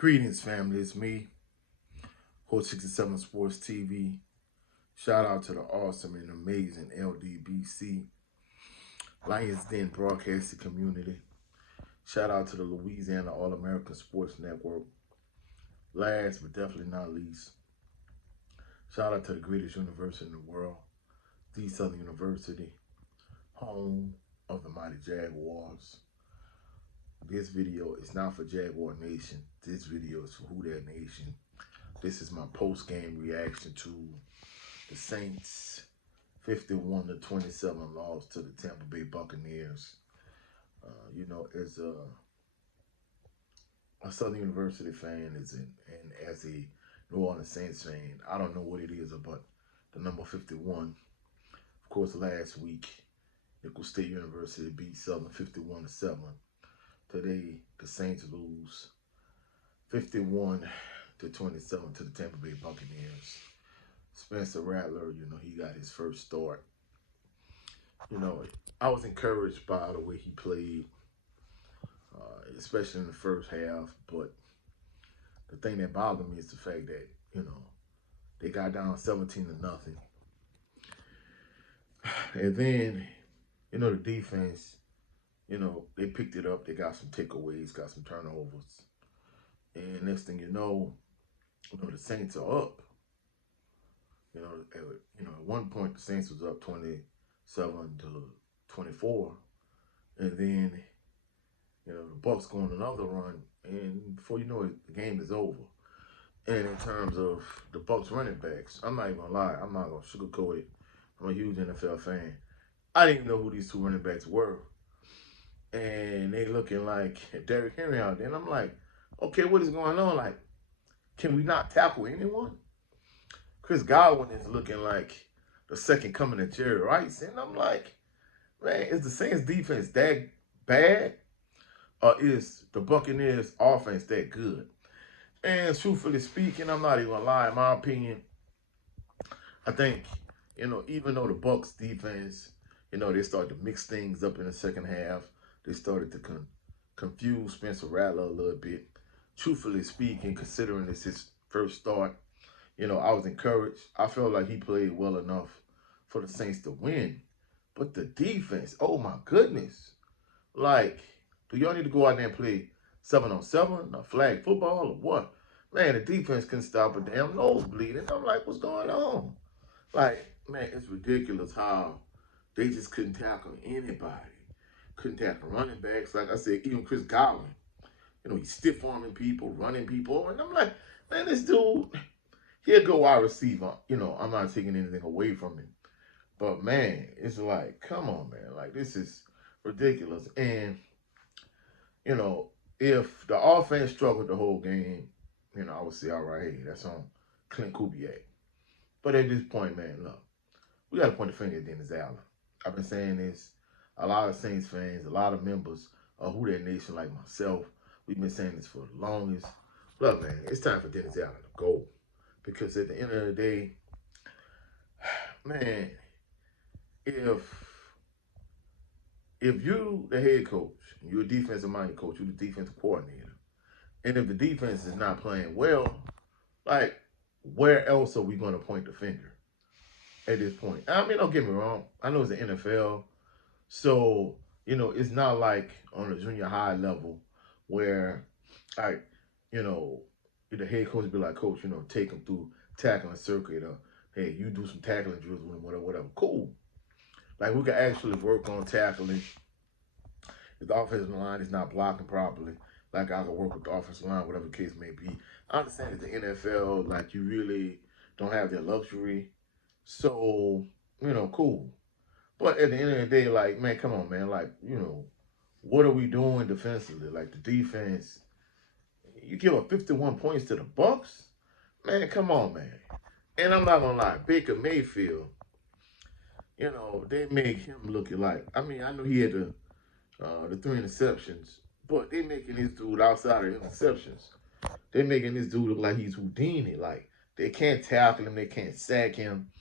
Greetings, family. It's me, Host 67 Sports TV. Shout out to the awesome and amazing LDBC, Lions Den broadcasting community. Shout out to the Louisiana All American Sports Network. Last but definitely not least, shout out to the greatest university in the world, the Southern University, home of the mighty Jaguars. This video is not for Jaguar Nation. This video is for Who That Nation. This is my post-game reaction to the Saints 51-27 loss to the Tampa Bay Buccaneers. As a Southern University fan and as a New Orleans Saints fan, I don't know what it is about the number 51. Of course, last week, Nicholls State University beat Southern 51-7. Today, the Saints lose 51-27 to the Tampa Bay Buccaneers. Spencer Rattler, he got his first start. I was encouraged by the way he played, especially in the first half. But the thing that bothered me is the fact that, they got down 17-0. And then, the defense, they picked it up. They got some takeaways, got some turnovers. And next thing you know, the Saints are up. At one point the Saints was up 27-24, and then the Bucs go on another run, and before you know it, the game is over. And in terms of the Bucs running backs, I'm not even gonna lie, I'm not gonna sugarcoat it. I'm a huge NFL fan. I didn't even know who these two running backs were, and they looking like Derrick Henry out there, and I'm like, okay, what is going on? Like, can we not tackle anyone? Chris Godwin is looking like the second coming of Jerry Rice. And I'm like, man, is the Saints defense that bad? Or is the Buccaneers offense that good? And truthfully speaking, I'm not even gonna lie, in my opinion, I think, even though the Bucs defense, they started to mix things up in the second half, they started to confuse Spencer Rattler a little bit. Truthfully speaking, considering it's his first start, I was encouraged. I felt like he played well enough for the Saints to win. But the defense, oh my goodness. Like, do y'all need to go out there and play 7-on-7 or flag football or what? Man, the defense couldn't stop a damn nosebleed. And I'm like, what's going on? Like, man, it's ridiculous how they just couldn't tackle anybody. Couldn't tackle running backs. Like I said, even Chris Godwin. He's stiff-arming people, running people. And I'm like, man, this dude, he'll go wide receiver. I'm not taking anything away from him. But, man, it's like, come on, man. Like, this is ridiculous. And, if the offense struggled the whole game, I would say, all right, hey, that's on Clint Kubiak. But at this point, man, look, we got to point the finger at Dennis Allen. I've been saying this. A lot of Saints fans, a lot of members of Who That Nation like myself, we've been saying this for the longest. Look, man, it's time for Dennis Allen to go. Because at the end of the day, man, if you the head coach, you're a defensive-minded coach, you're the defensive coordinator, and if the defense is not playing well, like, where else are we going to point the finger at this point? I mean, don't get me wrong. I know it's the NFL, so, it's not like on a junior high level where, the head coach be like, coach, take them through tackling circuit, or hey, you do some tackling drills with them, whatever. Cool. Like, we can actually work on tackling. If the offensive line is not blocking properly, like, I can work with the offensive line, whatever the case may be. I understand that the NFL, like, you really don't have that luxury. So, cool. But at the end of the day, like, man, come on, man. Like, what are we doing defensively? Like, the defense, you give up 51 points to the Bucs? Man, come on, man. And I'm not going to lie, Baker Mayfield, they make him look like, I mean, I know he had the 3 interceptions, but they making this dude outside of interceptions. They making this dude look like he's Houdini. Like, they can't tackle him, they can't sack him.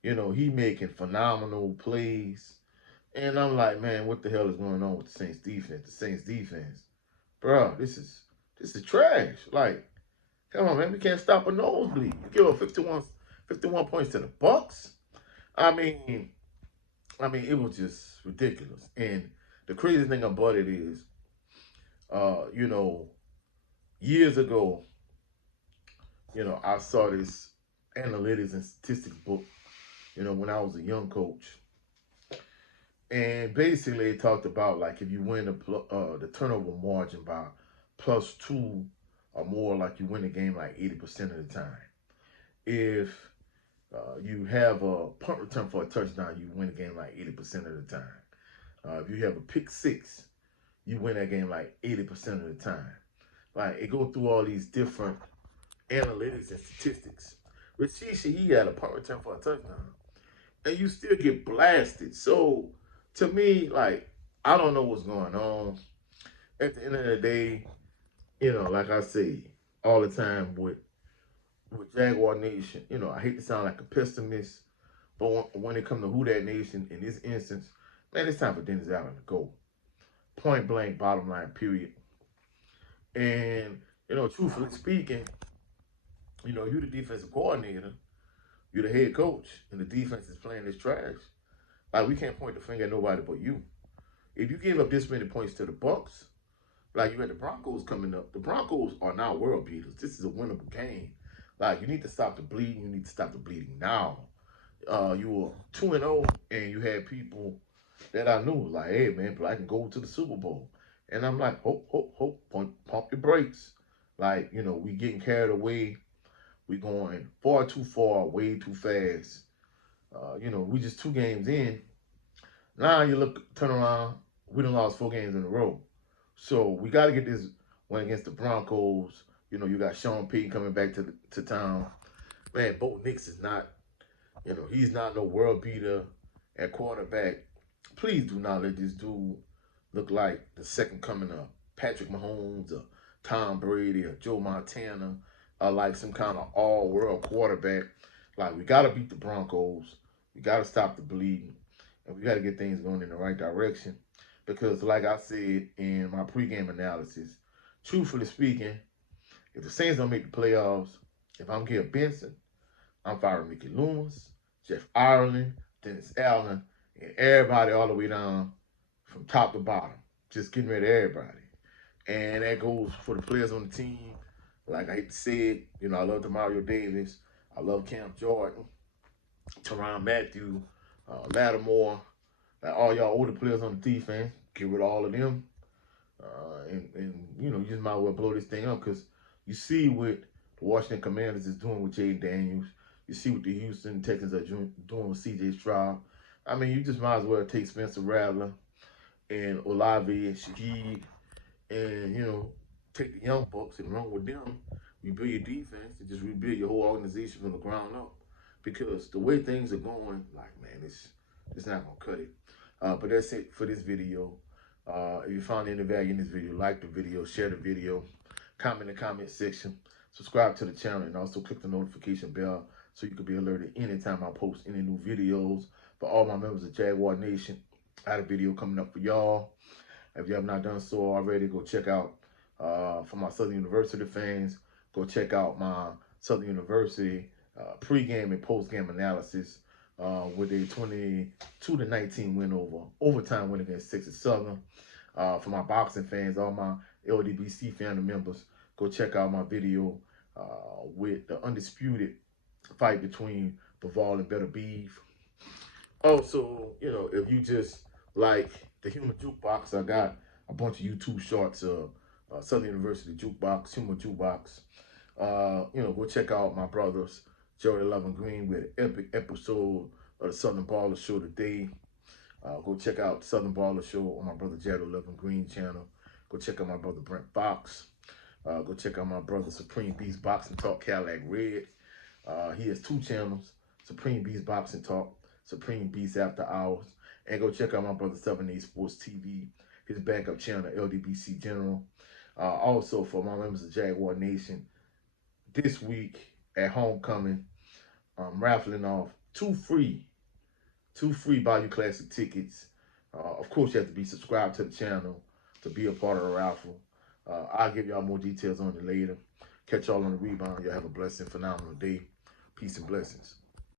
He making phenomenal plays. And I'm like, man, what the hell is going on with the Saints defense? The Saints defense, bro, this is This is trash. Like, come on, man. We can't stop a nosebleed. You give up 51 points to the Bucs. I mean, it was just ridiculous. And the crazy thing about it is, you know, years ago, I saw this analytics and statistics book, when I was a young coach. And basically it talked about like if you win the turnover margin by +2 or more, like you win the game like 80% of the time. If you have a punt return for a touchdown, you win the game like 80% of the time. If you have a pick six, you win that game like 80% of the time. Like it go through all these different analytics and statistics. Rashishi, he had a punt return for a touchdown, and you still get blasted. So to me, like, I don't know what's going on. At the end of the day, like I say all the time with Jaguar Nation, I hate to sound like a pessimist, but when it comes to Who That Nation, in this instance, man, it's time for Dennis Allen to go. Point blank, bottom line, period. And, truthfully speaking, you're the defensive coordinator, you're the head coach, and the defense is playing this trash. Like, we can't point the finger at nobody but you. If you give up this many points to the Bucs, like you had the Broncos coming up, the Broncos are now world beaters. This is a winnable game. Like, you need to stop the bleeding. You need to stop the bleeding now. You were 2-0, and you had people that I knew, like, hey, man, Black can go to the Super Bowl. And I'm like, hope, pump your brakes. Like, we getting carried away. We going far too far, way too fast. We just 2 games in. Now you turn around, we done lost 4 games in a row. So we got to get this one against the Broncos. You got Sean Payton coming back to town. Man, Bo Nix is not, he's not no world beater at quarterback. Please do not let this dude look like the second coming of Patrick Mahomes or Tom Brady or Joe Montana or like some kind of all-world quarterback. Like, we got to beat the Broncos. We got to stop the bleeding. And we got to get things going in the right direction. Because like I said in my pregame analysis, truthfully speaking, if the Saints don't make the playoffs, if I'm Gil Benson, I'm firing Mickey Loomis, Jeff Ireland, Dennis Allen, and everybody all the way down from top to bottom. Just getting rid of everybody. And that goes for the players on the team. Like I hate to say it, I love Demario Davis. I love Cam Jordan, Tyrann Mathieu, Lattimore, like all y'all older players on the defense. Get rid of all of them. And you just might as well blow this thing up because you see what the Washington Commanders is doing with Jaden Daniels. You see what the Houston Texans are doing with C.J. Stroud. I mean, you just might as well take Spencer Rattler and Olave and Shaheed and, take the young bucks and run with them. Rebuild your defense and just rebuild your whole organization from the ground up. Because the way things are going, like, man, it's not going to cut it. But that's it for this video. If you found any value in this video, like the video, share the video, comment in the comment section, subscribe to the channel, and also click the notification bell so you can be alerted anytime I post any new videos. For all my members of Jaguar Nation, I had a video coming up for y'all. If you have not done so already, go check out, for my Southern University fans, go check out my Southern University pregame and postgame analysis with a 22-19 win overtime win against Texas Southern. For my boxing fans, all my LDBC family members, go check out my video with the undisputed fight between Bivol and Better Beef. Also, if you just like the Human Jukebox, I got a bunch of YouTube shorts of Southern University Jukebox, Human Jukebox. Go check out my brothers, Joey Lovin Green, with an epic episode of the Southern Baller Show today. Go check out Southern Baller Show on my brother Jared 11 Green channel. Go check out my brother Brent Fox. Go check out my brother Supreme Beast Boxing Talk Cadillac Red. He has 2 channels, Supreme Beast Boxing Talk, Supreme Beast After Hours. And go check out my brother 7A Sports TV, his backup channel, LDBC General. Also, for my members of Jaguar Nation, this week at Homecoming, I'm raffling off 2 free Bayou Classic tickets. Of course, you have to be subscribed to the channel to be a part of the raffle. I'll give y'all more details on it later. Catch y'all on the rebound. Y'all have a blessed and phenomenal day. Peace and blessings.